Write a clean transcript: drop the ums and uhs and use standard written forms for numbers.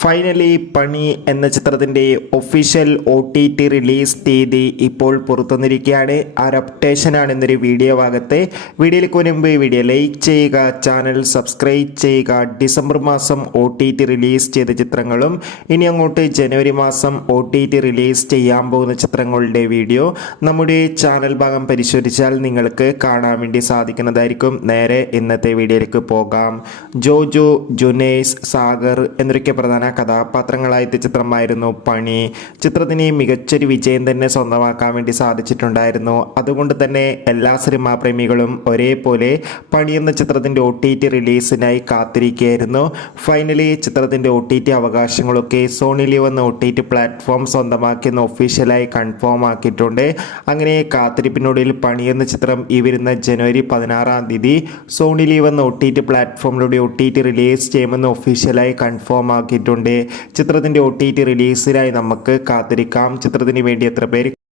Finally പണി എന്ന ചിത്രത്തിൻ്റെ ഒഫീഷ്യൽ OTT റിലീസ് തീയതി ഇപ്പോൾ പുറത്തുവന്നിരിക്കുകയാണ്. ആ ഒരു അപ്ഡേഷനാണ് ഇന്നൊരു വീഡിയോ ഭാഗത്ത്. വീഡിയോയിലേക്ക് മുൻപ് വീഡിയോ ലൈക്ക് ചെയ്യുക, ചാനൽ സബ്സ്ക്രൈബ് ചെയ്യുക. ഡിസംബർ മാസം OTT റിലീസ് ചെയ്ത ചിത്രങ്ങളും ഇനി അങ്ങോട്ട് ജനുവരി മാസം OTT റിലീസ് ചെയ്യാൻ പോകുന്ന ചിത്രങ്ങളുടെ വീഡിയോ നമ്മുടെ ചാനൽ ഭാഗം പരിശോധിച്ചാൽ നിങ്ങൾക്ക് കാണാൻ വേണ്ടി സാധിക്കുന്നതായിരിക്കും. നേരെ ഇന്നത്തെ വീഡിയോയിലേക്ക് പോകാം. ജോജോ, ജുനൈസ്, സാഗർ എന്നൊക്കെ പ്രധാന കഥാപാത്രങ്ങളായ ചിത്രമായിരുന്നു പണി. ചിത്രത്തിന് മികച്ചൊരു വിജയം തന്നെ സ്വന്തമാക്കാൻ വേണ്ടി സാധിച്ചിട്ടുണ്ടായിരുന്നു. അതുകൊണ്ട് തന്നെ എല്ലാ സിനിമാ പ്രേമികളും ഒരേപോലെ പണി എന്ന ചിത്രത്തിൻ്റെ OTT റിലീസിനായി കാത്തിരിക്കുകയായിരുന്നു. ഫൈനലി ചിത്രത്തിൻ്റെ OTT അവകാശങ്ങളൊക്കെ സോണി ലീവ് എന്ന OTT പ്ലാറ്റ്ഫോം സ്വന്തമാക്കിയെന്ന് ഒഫീഷ്യലായി കൺഫേം ആക്കിയിട്ടുണ്ട്. അങ്ങനെ കാത്തിരിപ്പിനൊടുവിൽ പണി എന്ന ചിത്രം ഈ വരുന്ന ജനുവരി 16-ാം തീയതി സോണി ലീവ് എന്ന OTT പ്ലാറ്റ്ഫോമിലൂടെ OTT റിലീസ് ചെയ്യുമെന്ന് ഒഫീഷ്യലായി കൺഫേം ആക്കിയിട്ടുണ്ട്. ചിത്രത്തിൻ്റെ OTT റിലീസിനായി നമുക്ക് കാത്തിരിക്കാം. ചിത്രത്തിന് വേണ്ടി എത്ര പേര്